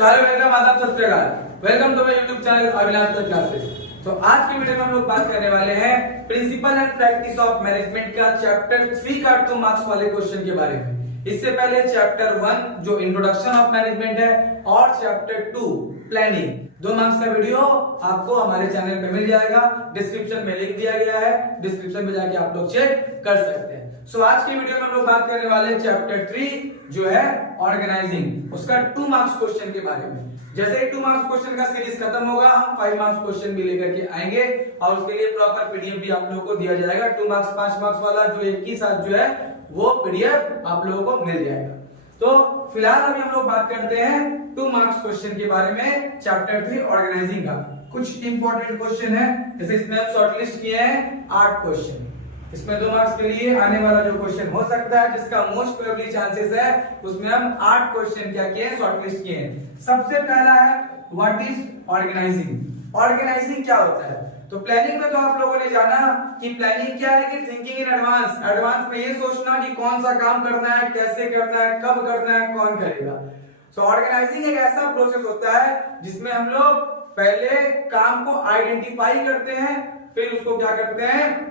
चलो वेलकम, आदाब, सत श्री अकाल। Welcome to my YouTube channel Avinash classes. तो आज की वीडियो में हम लोग बात करने वाले हैं principle and practice of management का चैप्टर 3 का 2 मार्क्स वाले क्वेश्चन के बारे में। इससे पहले चैप्टर 1 जो इंट्रोडक्शन ऑफ मैनेजमेंट है और चैप्टर 2 प्लानिंग 2 मार्क्स का वीडियो आपको हमारे चैनल पे मिल जाएगा। डिस्क्रिप्शन में लिंक दिया गया है, डिस्क्रिप्शन में जाके आप लोग चेक कर सकते हैं। सो आज की वीडियो में हम लोग बात करने वाले हैं चैप्टर 3 जो है ऑर्गेनाइजिंग, उसका 2 मार्क्स क्वेश्चन के बारे में। जैसे ही 2 मार्क्स क्वेश्चन का सीरीज खत्म होगा हम 5 मार्क्स क्वेश्चन भी लेकर के आएंगे और उसके लिए प्रॉपर पीडीएफ भी आप लोगों को दिया जाएगा। 2 मार्क्स 5 मार्क्स वाला जो एक ही साथ जो है वो पीडीएफ आप लोगों को मिल जाएगा। तो फिलहाल अभी हम लोग बात करते हैं 2 मार्क्स क्वेश्चन के बारे में चैप्टर 3 ऑर्गेनाइजिंग का। कुछ इंपॉर्टेंट क्वेश्चन है, जैसे इसमें हम शॉर्टलिस्ट किए हैं 8 क्वेश्चन। इसमें 2 मार्क्स के लिए आने वाला जो क्वेश्चन हो सकता है जिसका मोस्ट प्रोबेबली चांसेस है उसमें हम 8 क्वेश्चन क्या किए हैं, शॉर्टलिस्ट किए हैं। सबसे पहला है व्हाट इज ऑर्गेनाइजिंग। ऑर्गेनाइजिंग क्या होता है? तो प्लानिंग में तो आप लोगों ने जाना कि प्लानिंग क्या है कि थिंकिंग इन एडवांस, एडवांस में ये सोचना कि कौन सा काम करना है, कैसे करना है, कब करना है, कौन करेगा। सो ऑर्गेनाइजिंग एक ऐसा प्रोसेस होता है जिसमें हम लोग पहले काम को आइडेंटिफाई करते हैं, फिर उसको क्या करते हैं,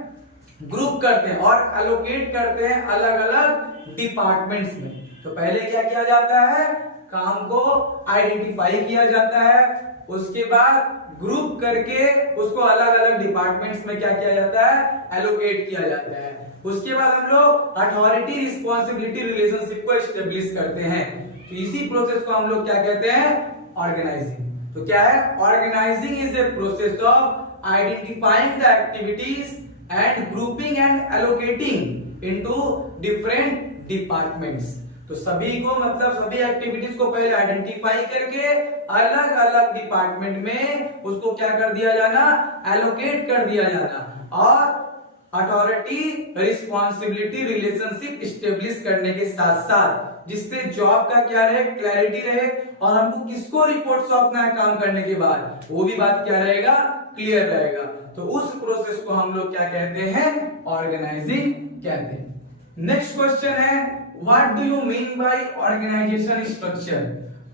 ग्रुप करते हैं और एलोकेट करते हैं अलग अलग डिपार्टमेंट्स में। तो पहले क्या किया जाता है, काम को आइडेंटिफाई किया जाता है, उसके बाद ग्रुप करके उसको अलग अलग डिपार्टमेंट्स में क्या किया जाता है, एलोकेट किया जाता है। उसके बाद हम लोग अथॉरिटी रिस्पांसिबिलिटी रिलेशनशिप को एस्टेब्लिश करते हैं। तो इसी प्रोसेस को हम लोग क्या कहते हैं, ऑर्गेनाइजिंग। तो क्या है, organising is a process of identifying the activities and grouping and allocating into different departments। तो सभी को मतलब सभी एक्टिविटीज को पहले आइडेंटिफाई करके अलग अलग डिपार्टमेंट में उसको क्या कर दिया जाना, एलोकेट कर दिया जाना और अथॉरिटी रिस्पांसिबिलिटी रिलेशनशिप स्टेब्लिश करने के साथ साथ जिससे जॉब का क्या रहे, क्लैरिटी रहे और हमको किसको रिपोर्ट सौंपना है काम करने के बाद वो भी बात क्या रहेगा, क्लियर रहेगा। तो उस प्रोसेस को हम लोग क्या कहते हैं, ऑर्गेनाइजिंग कहते हैं। नेक्स्ट क्वेश्चन है what do you mean by organisation structure.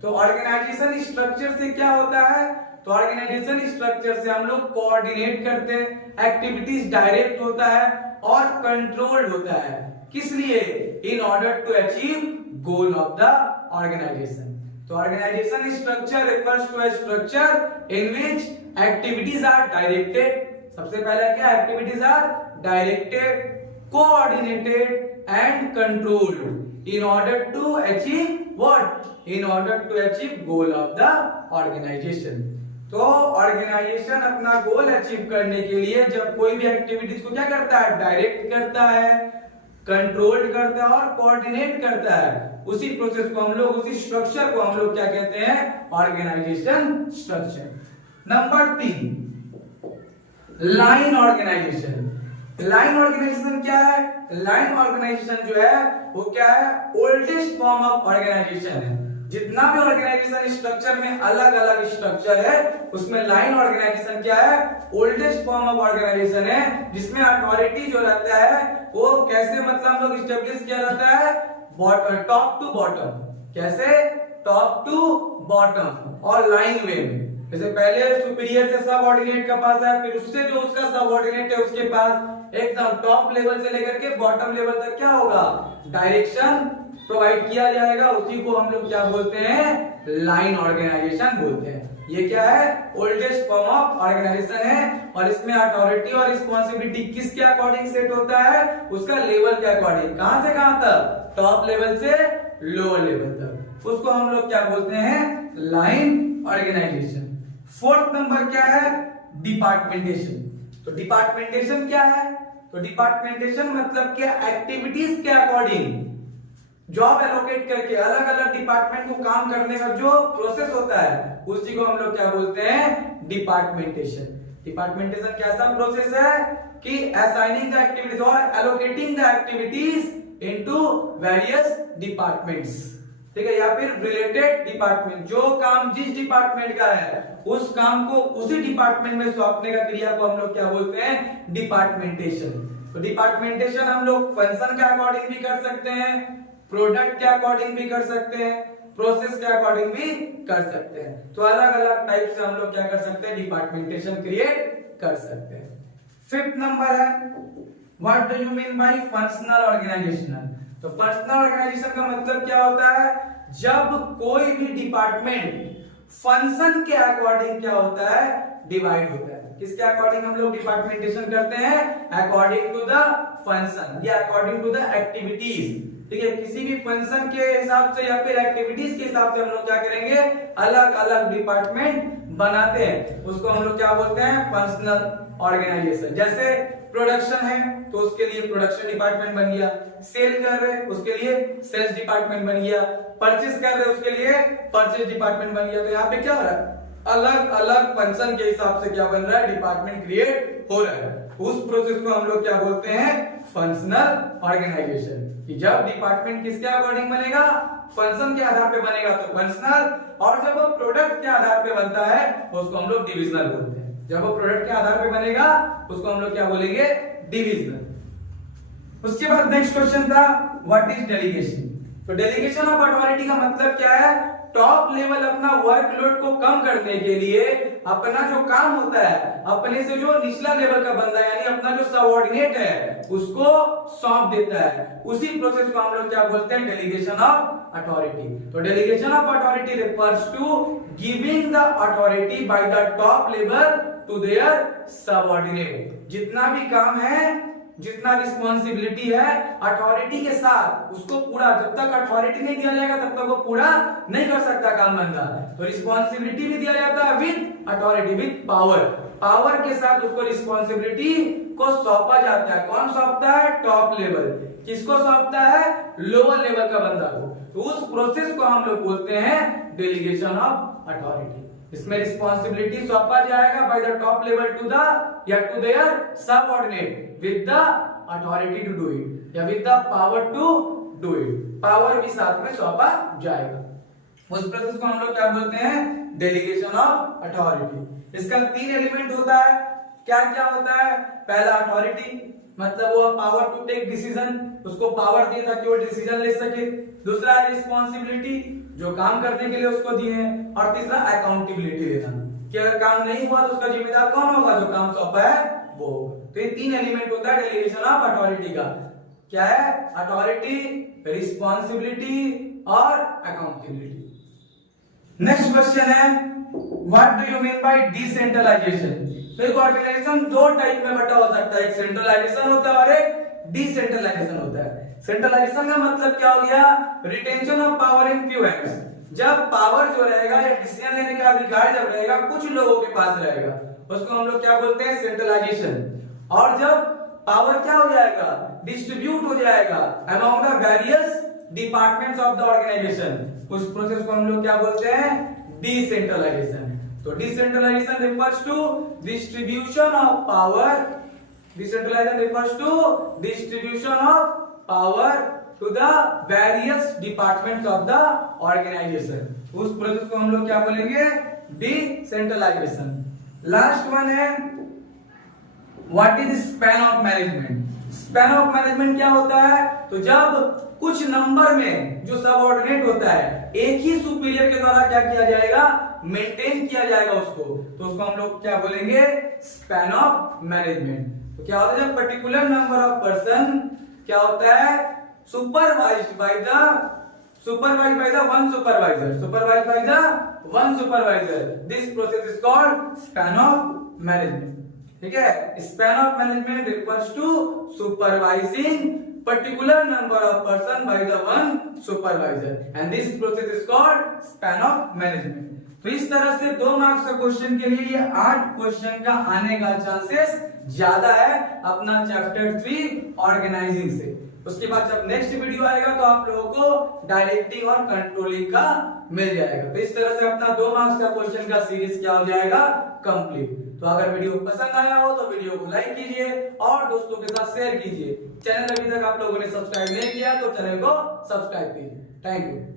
तो ऑर्गेनाइजेशन स्ट्रक्चर से क्या होता है, तो ऑर्गेनाइजेशन स्ट्रक्चर से हम लोग कोऑर्डिनेट करते हैं, एक्टिविटीज डायरेक्ट होता है और कंट्रोल्ड होता है। किस लिए, in order to achieve goal of the organisation. तो organisation structure refers to a structure in which activities are directed। सबसे पहला क्या, activities are directed, coordinated and controlled in order to achieve what, in order to achieve goal of the organisation. तो organisation अपना goal achieve करने के लिए जब कोई भी एक्टिविटीज को क्या करता है, डायरेक्ट करता है, कंट्रोल्ड करता है और कोऑर्डिनेट करता है, उसी प्रोसेस को हम लोग, उसी स्ट्रक्चर को हम लोग क्या कहते हैं, organisation structure. Number 3 line organisation. Line organisation क्या है, लाइन ऑर्गेनाइजेशन जो है वो क्या है, ओल्डेस्ट फॉर्म ऑफ ऑर्गेनाइजेशन है। जितना भी ऑर्गेनाइजेशन स्ट्रक्चर में अलग अलग स्ट्रक्चर है उसमें लाइन ऑर्गेनाइजेशन क्या है, ओल्डेस्ट फॉर्म ऑफ ऑर्गेनाइजेशन है, जिसमें अथॉरिटी जो रहता है वो कैसे मतलब हम लोग स्टेब्लिश किया जाता है, टॉप टू बॉटम। कैसे, टॉप टू बॉटम और लाइन वे में। जैसे पहले सुपीरियर से सबऑर्डिनेट का पास है, फिर उससे जो उसका सबऑर्डिनेट है उसके पास एकदम टॉप लेवल से लेकर के बॉटम लेवल तक क्या होगा, डायरेक्शन प्रोवाइड किया जाएगा। उसी को हम लोग क्या बोलते हैं, लाइन ऑर्गेनाइजेशन बोलते हैं। ये क्या है, ओल्डेस्ट फॉर्म ऑफ ऑर्गेनाइजेशन है और इसमें अथॉरिटी और रिस्पांसिबिलिटी किसके अकॉर्डिंग सेट होता है, उसका लेवल के अकॉर्डिंग। कहां से कहां तक, टॉप लेवल से लोअर लेवल तक, उसको हम लोग क्या बोलते हैं, लाइन ऑर्गेनाइजेशन। 4th नंबर क्या है, डिपार्टमेंटेशन। तो डिपार्टमेंटेशन क्या है, तो डिपार्टमेंटेशन मतलब क्या, एक्टिविटीज के अकॉर्डिंग जॉब एलोकेट करके अलग अलग डिपार्टमेंट को काम करने का जो प्रोसेस होता है उसी को हम लोग क्या बोलते हैं, डिपार्टमेंटेशन। डिपार्टमेंटेशन कैसा प्रोसेस है कि असाइनिंग द एक्टिविटीज और allocating the activities into various departments, ठीक है, या फिर रिलेटेड डिपार्टमेंट। जो काम जिस डिपार्टमेंट का है उस काम को उसी डिपार्टमेंट में सौंपने का क्रिया को हम लोग क्या बोलते हैं, डिपार्टमेंटेशन। तो डिपार्टमेंटेशन हम लोग फंक्शन के अकॉर्डिंग भी कर सकते हैं, प्रोडक्ट के अकॉर्डिंग भी कर सकते हैं प्रोसेस के अकॉर्डिंग भी कर सकते हैं। तो अलग अलग टाइप से हम लोग क्या कर सकते हैं, डिपार्टमेंटेशन क्रिएट कर सकते हैं। फिफ्थ नंबर है what do you mean by functional organisation. तो फंक्शनल ऑर्गेनाइजेशन का मतलब क्या होता है, जब कोई भी डिपार्टमेंट फंक्शन के अकॉर्डिंग क्या होता है, डिवाइड होता है। किसके अकॉर्डिंग हम लोग डिपार्टमेंटेशन करते हैं, अकॉर्डिंग टू द फंक्शन या अकॉर्डिंग टू द एक्टिविटीज। ठीक है, किसी भी फंक्शन के हिसाब से या फिर एक्टिविटीज के हिसाब से हम लोग क्या करेंगे, अलग अलग डिपार्टमेंट बनाते हैं, उसको हम लोग क्या बोलते हैं, फंक्शनल ऑर्गेनाइजेशन। जैसे प्रोडक्शन है तो उसके लिए प्रोडक्शन डिपार्टमेंट बन गया, सेल कर रहे उसके लिए सेल्स डिपार्टमेंट बन गया, परचेज कर रहे उसके लिए परचेज डिपार्टमेंट बन गया। तो यहाँ पे क्या हो रहा है, अलग अलग फंक्शन के हिसाब से क्या बन रहा है, डिपार्टमेंट क्रिएट हो रहा है। उस प्रोसेस को हम लोग क्या बोलते हैं, फंक्शनल ऑर्गेनाइजेशन। कि जब डिपार्टमेंट किसके अकॉर्डिंग बनेगा, फंक्शन के आधार पे बनेगा तो फंक्शनल, और जब वो प्रोडक्ट के आधार पे बनता है उसको हम लोग डिविजनल बोलते हैं। जब वो प्रोडक्ट के आधार पे बनेगा उसको हम लोग क्या बोलेंगे, डिविजनल। उसके बाद नेक्स्ट क्वेश्चन था व्हाट इज डेलीगेशन। तो डेलीगेशन ऑफ अथॉरिटी का मतलब क्या है, टॉप लेवल अपना वर्कलोड को कम करने के लिए अपना जो काम होता है अपने से जो निचला लेवल का बंदा यानी अपना जो सबऑर्डिनेट है उसको सौंप देता है। उसी प्रोसेस को हम लोग क्या बोलते हैं, डेलीगेशन ऑफ अथॉरिटी। तो delegation of authority refers to giving the authority by the top level to their subordinate. जितना भी काम है, जितना रिस्पॉन्सिबिलिटी है अथॉरिटी के साथ, उसको पूरा, जब तक अथॉरिटी नहीं दिया जाएगा तब तक वो पूरा नहीं कर सकता काम बंदा। तो रिस्पॉन्सिबिलिटी भी दिया जाता है with authority, with power. Power के साथ उसको रिस्पॉन्सिबिलिटी को सौंपा जाता है। कौन सौंपता है, टॉप लेवल। किसको सौंपता है, लोअर लेवल का बंदा को। तो उस प्रोसेस को हम लोग बोलते हैं डेलीगेशन ऑफ अथॉरिटी। इसमें रिस्पॉन्सिबिलिटी सौंपा जाएगा by the top level to the या to their subordinate with the authority to do it या with the power to do it. Power भी साथ में सौंपा जाएगा। उस प्रोसेस को हम लोग क्या बोलते हैं, डेलीगेशन ऑफ अथॉरिटी। इसका 3 एलिमेंट होता है। क्या क्या होता है, पहला अथॉरिटी, मतलब वो पावर टू टेक डिसीजन, उसको पावर दिया ताकि वो डिसीजन ले सके। दूसरा है रिस्पॉन्सिबिलिटी, जो काम करने के लिए उसको दिए हैं। और तीसरा अकाउंटेबिलिटी लेना, कि अगर काम नहीं हुआ तो उसका जिम्मेदार कौन होगा, जो काम सौंपा है वो होगा। तो ये 3 एलिमेंट होता है डेलीगेशन ऑफ अथॉरिटी का। क्या है, अथॉरिटी, रिस्पॉन्सिबिलिटी और अकाउंटेबिलिटी। नेक्स्ट क्वेश्चन है what do you mean by decentralisation. तो एक ऑर्गेनाइजेशन 2 टाइप में बटा हो सकता है, एक सेंट्रलाइजेशन होता है और एक डिसेंट्रलाइजेशन होता है। सेंट्रलाइजेशन का मतलब क्या हो गया, retention of power in few hands. जब पावर जो रहेगा या डिसीजन लेने का अधिकार जब रहेगा कुछ लोगों के पास रहेगा, उसको हम लोग क्या बोलते हैं, सेंट्रलाइजेशन। और जब पावर क्या हो जाएगा, डिस्ट्रीब्यूट हो जाएगा among the various departments of the organisation, उस प्रोसेस को हम लोग क्या बोलते हैं, डिसेंट्रलाइजेशन। तो decentralisation refers to distribution of power, decentralisation refers to distribution of power to the various departments of the organisation. उस प्रोसेस को हम लोग क्या बोलेंगे, डिसेंट्रलाइजेशन। लास्ट वन है what is span of management. Span of management क्या होता है, तो जब कुछ नंबर में जो सबऑर्डिनेट होता है एक ही सुपीरियर के द्वारा क्या किया जाएगा, मेंटेन किया जाएगा उसको, तो उसको हम लोग क्या बोलेंगे, स्पैन ऑफ मैनेजमेंट। तो क्या होता है, जब पर्टिकुलर नंबर ऑफ पर्सन क्या होता है, supervised by the one supervisor, this process is called span of management. ठीक है, span of management refers to supervising particular number of person by the one supervisor and this process is called span of management। तो इस तरह से 2 marks का question के लिए ये 8 क्वेश्चन का आने का चांसेस ज्यादा है अपना चैप्टर 3 ऑर्गेनाइजिंग से। उसके बाद जब नेक्स्ट वीडियो आएगा तो आप लोगों को डायरेक्टिंग और कंट्रोलिंग का मिल जाएगा। तो इस तरह से अपना 2 मार्क्स का क्वेश्चन का सीरीज क्या हो जाएगा, कंप्लीट। तो अगर वीडियो पसंद आया हो तो वीडियो को लाइक कीजिए और दोस्तों के साथ शेयर कीजिए। चैनल अभी तक आप लोगों ने सब्सक्राइब नहीं किया तो चैनल को सब्सक्राइब कीजिए। Thank you.